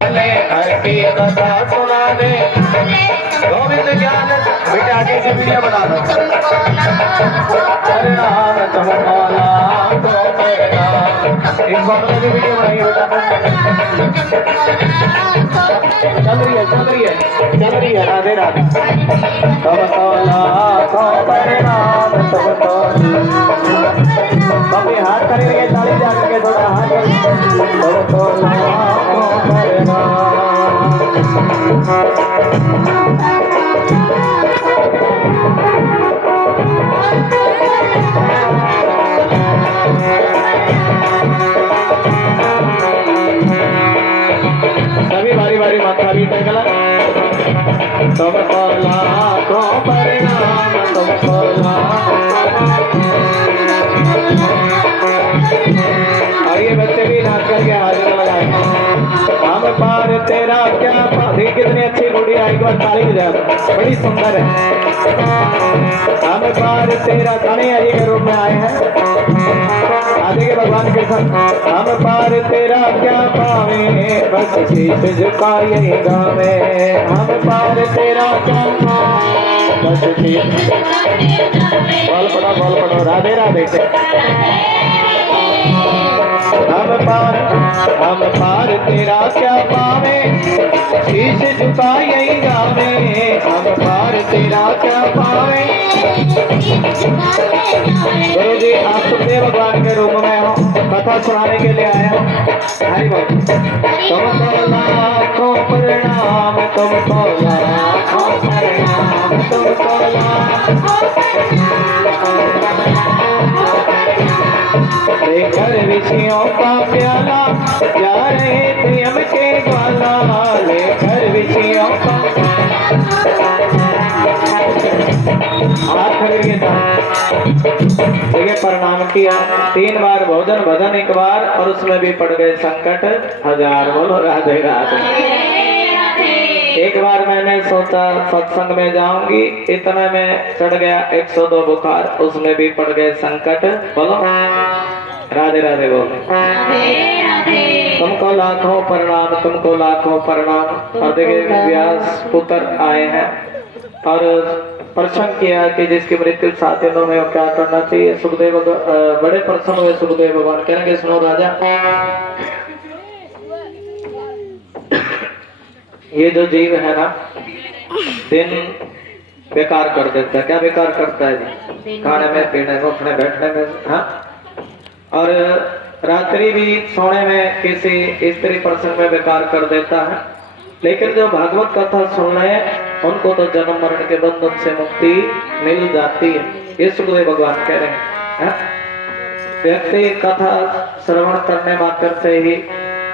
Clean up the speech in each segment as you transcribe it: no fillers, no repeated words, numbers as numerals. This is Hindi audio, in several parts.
हर की कथा सुना दे गोविंद ज्ञान बेटा आगे से वीडियो बना दो परिणाम तुमकोला तो परिणाम इस बात में भी वीडियो बनाइए बेटा चल रही है राधे राधे तुमकोला तो परिणाम तुमको अपने हाथ करेंगे ताली जाकर के थोड़ा हाथ तुमकोला तो सभी बारी बारी माथा भी टेकला तुमको लाखों परिणाम तुमको और ये बच्चे भी नाच करके हाजिर लगाए हम पार तेरा क्या पाधी कितनी अच्छी गुड़िया एक बार ताली बजा बड़ी सुंदर है हम पार तेरा कन्हैया जी के रूप में आए हैं आगे के भगवान के संग हम पार तेरा क्या पावे बस शीश झुकाए गावे हम पार तेरा क्या बस शीश बोल पड़ो राधे राधे हम पार तेरा क्या पावे शीश झुकाए गावे हम पार तेरा क्या पावे गुरु जी आप सुखदेव भगवान के रूप में हो कथा सुनाने के लिए आए हो हरि बोल तुमको लाखों प्रणाम तुमको लाखों प्रणाम तुमको लाखों लेकर विषयों का प्याला जा रहे थे हम के ग्वाला लेकर विषयों का देखिए प्रणाम किया 3 बार भोजन भजन एक बार और उसमें भी पड़ गए संकट 1000 बोलो राधे राधे एक बार मैंने सोचा सत्संग में जाऊंगी इतने में चढ़ गया 102 बुखार उसमें भी पड़ गए संकट बोलो राधे राधे बोलो तुमको लाखों प्रणाम और देखिए व्यास पुत्र आए हैं और प्रश्न किया कि जिसकी मृत्यु 7 दिनों में क्या करना चाहिए सुखदेव बड़े प्रसन्न हुए सुखदेव भगवान कहेंगे सुनो राजा ये जो जीव है ना दिन बेकार कर देता है क्या बेकार करता है जी खाने में पीने में उठने बैठने में हाँ और रात्रि भी सोने में किसी स्त्री प्रसंग में बेकार कर देता है लेकिन जो भागवत कथा सुन रहे हैं उनको तो जन्म मरण के बंधन से मुक्ति मिल जाती है ये सुखदेव भगवान कह रहे हैं व्यक्ति कथा श्रवण करने मात्र से ही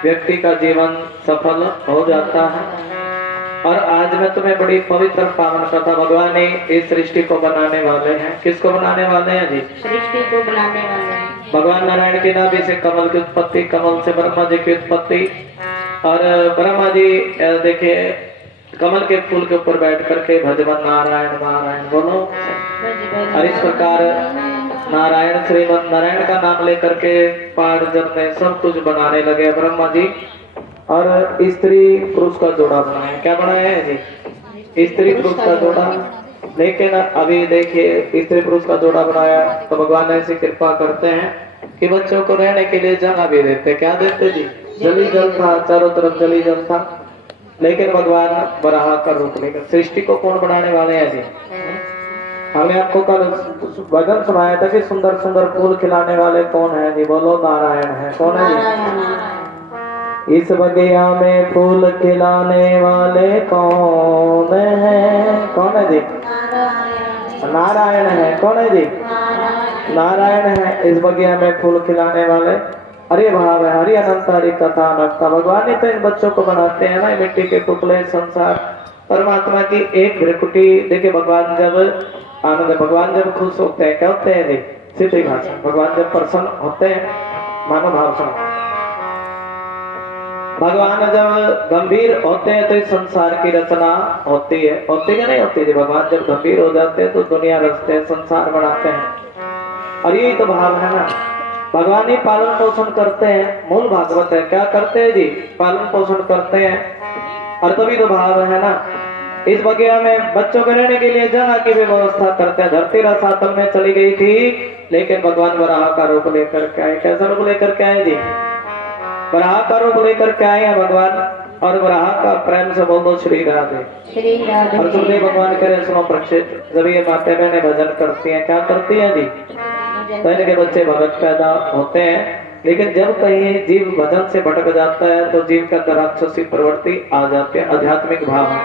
व्यक्ति का जीवन सफल हो जाता है और आज मैं तुम्हें बड़ी पवित्र पावन कथा भगवान ने इस सृष्टि को बनाने वाले हैं किसको बनाने वाले हैं जी सृष्टि को बनाने वाले हैं भगवान नारायण की नाभि से कमल की उत्पत्ति कमल से ब्रह्मा जी की उत्पत्ति और ब्रह्मा जी देखिए कमल के फूल के ऊपर बैठ करके भजवन नारायण नारायण बोलो और इस प्रकार नारायण श्रीमन नारायण का नाम लेकर के पहाड़ जब में सब कुछ बनाने लगे ब्रह्मा जी और स्त्री पुरुष का जोड़ा बनाया क्या बनाया है जी स्त्री पुरुष का जोड़ा लेकिन अभी देखिए स्त्री पुरुष का जोड़ा बनाया तो भगवान ऐसी कृपा करते हैं कि बच्चों को रहने के लिए जगह भी देते क्या देते जी जली जल था चारों तरफ जली जल था लेकिन भगवान बराह का रूप लेकर सृष्टि को कौन बनाने वाले हैं जी हमने आपको कल भजन सुनाया था कि सुंदर सुंदर फूल खिलाने वाले कौन है जी बोलो नारायण है कौन है जी इस बगिया में फूल खिलाने वाले कौन है जी नारायण है कौन है जी नारायण है इस बगिया में फूल खिलाने वाले हरि भाव है हरि अनंत हरि कथा अनंत भगवान ही तो इन बच्चों को बनाते हैं ना मिट्टी के पुतले संसार परमात्मा की एक भ्रिकुटी देखिए भगवान जब आनंद भगवान जब खुश होते हैं क्या होते हैं जी सीधी भाषा भगवान जब प्रसन्न होते हैं मानो भाव सुनो भगवान जब गंभीर होते हैं तो इस संसार की रचना होती है कि नहीं होती है भगवान जब गंभीर हो जाते हैं तो दुनिया रचते हैं संसार बनाते हैं और यही तो भाव है ना भगवान ही पालन पोषण करते हैं, मूल भागवत है। क्या करते हैं जी? पालन पोषण करते हैं। और तभी तो भाव है ना। इस बगिया में बच्चों के रहने के लिए जगह की भी व्यवस्था करते हैं। धरती रसातल में चली गई थी, लेकिन भगवान वराह का रूप लेकर के आए। कैसा रूप लेकर के आए जी? वराह का रूप लेकर के आए हैं भगवान। और वराह का प्रेम से बोल दो श्री राधे। श्री राधे। और सुखदेव भगवान करे सुनो परीक्षित, जब ये माता बहने भजन करती हैं, क्या करती हैं जी? तो इनके बच्चे भगत पैदा होते हैं। लेकिन जब कहीं जीव भजन से भटक जाता है तो जीव के अंदर राक्षसी प्रवृत्ति आ जाती है, आध्यात्मिक भाव है।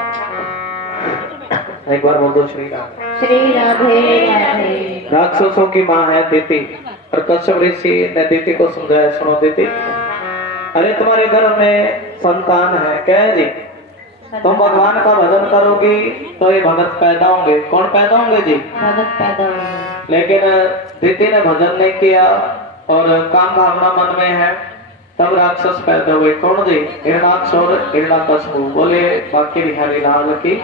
एक बार बोल दो श्री राधे। श्री राधे राधे। राक्षसों की माँ है दिति। और कश्यप ऋषि ने दिति को समझाया, सुनो दिति, अरे तुम्हारे घर में संतान है, क्या है जी? तुम भगवान का भजन करोगी तो ये भगत पैदा होंगे। कौन पैदा होंगे जी? भगत पैदा होंगे। लेकिन दिति ने भजन नहीं किया और काम भावना मन में है, तब राक्षस पैदा हुए। कौन जी? हिरणाक्ष और हिरण्याकश्यप। बोले बाकी बिहारी लाल की।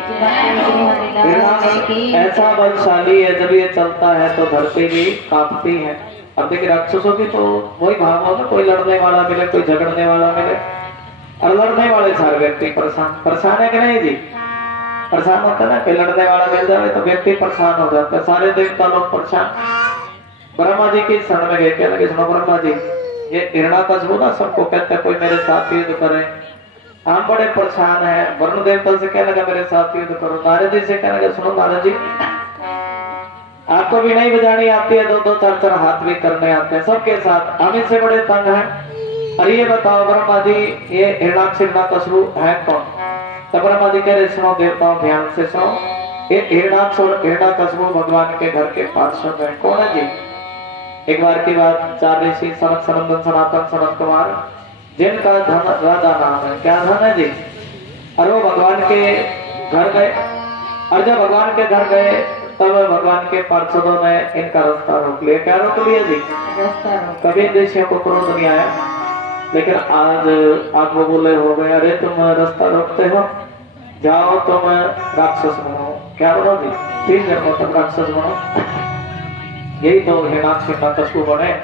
हिरणाक्ष ऐसा बलशाली है, जब ये चलता है तो धरती भी कांपती है। अब देखिए राक्षसों की तो वही भाव होगा, कोई लड़ने वाला मिले, कोई झगड़ने वाला मिले, और लड़ने वाले सारे व्यक्ति परेशान है कि नहीं जी? परेशान होता है ना, कोई लड़ने वाला मिल जाए तो व्यक्ति परेशान हो जाता है, सारे देवता लोग परेशान। ब्रह्मा जी की शरण में गए, क्या लगे, सुनो ब्रह्मा जी, ये हिरण्याकश्यप ना सबको कहते हैं कोई मेरे साथ युद्ध करे, हम बड़े परेशान हैं। वरुण देवता से क्या लगा मेरे साथ युद्ध करो। नारद जी से क्या लगा, सुनो नारद जी, आपको भी नहीं बजानी आती है, दो दो चार चार हाथ भी करने आते हैं सबके साथ, हम इससे बड़े तंग हैं। अरे ये बताओ ब्रह्मा जी, ये हिरण्याकश्यप है कौन? तब ब्रह्मा जी कह रहे, सुनो देवताओं ध्यान से सुनो, ये हिरण्याक्ष और हिरण्याकश्यप भगवान के घर के पार्षद है। कौन है जी? एक बार की बात, चार ऋषि सनत सनंदन सनातन सनत कुमार, जिनका धन राजा नाम है, क्या धन है जी? और वो भगवान के घर गए, और जब भगवान के घर गए तब भगवान के पार्षदों ने इनका रास्ता रोक लिया। क्या रोक लिया जी? कभी देशियों को क्रोध नहीं आया, लेकिन आज वो बोले हो गए, अरे तुम रास्ता रोकते हो, जाओ तुम राक्षस बनो। क्या बनो जी? 3 जन्मों तक राक्षस बनो। यही तो हिरण्याकश्यप बने।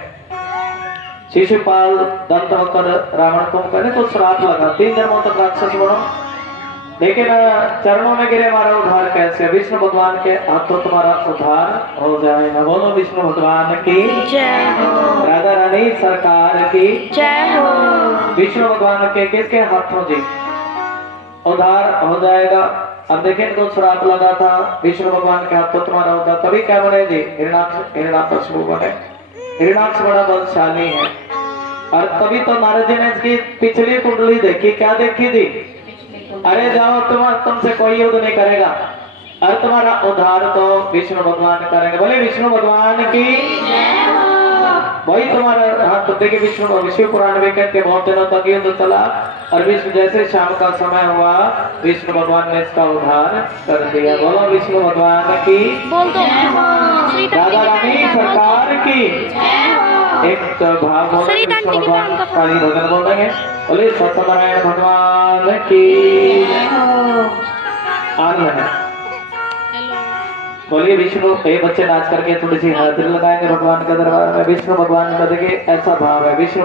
शिशुपाल दंतवक्र रावण को कहने तो श्राप लगा, 3 जन्मों तक राक्षस बनो। लेकिन चरणों में गिरे हमारा उद्धार कैसे? विष्णु भगवान के हाथों तुम्हारा उद्धार हो जाएगा। बोलो विष्णु भगवान की जय हो, राधा रानी सरकार की जय हो। विष्णु भगवान के किसके हाथों जी उद्धार हो जाएगा? अब देखिए इनको श्राप लगा था, विष्णु भगवान के हाथों तुम्हारा उद्धार। तभी क्या बने जी? हिरण्याकश्यप बने। हिरण्याक्ष बड़ा बलशाली है। और तभी तो नारद जी ने इसकी पिछली कुंडली देखी। क्या देखी थी? अरे जाओ तुमसे कोई युद्ध नहीं करेगा, और तुम्हारा उद्धार तो विष्णु भगवान करेंगे। बोले विष्णु भगवान की जय हो। वही तुम्हारा हाथ। तो देखिए विष्णु पुराण में कहते बहुत दिनों तक युद्ध चला, और विष्णु जैसे शाम का समय हुआ, विष्णु भगवान ने इसका उद्धार कर दिया। बोलो विष्णु भगवान की राधा रानी सरकार की एक भाव बोलो विष्णु भगवान काली भजन बोल रहे हैं। बोले सत्यनारायण भगवान की आनंद है। बोलिए विष्णु। ये बच्चे नाच करके थोड़ी सी हाजिरी लगाएंगे भगवान के दरबार में। विष्णु भगवान का देखिए ऐसा भाव है। विष्णु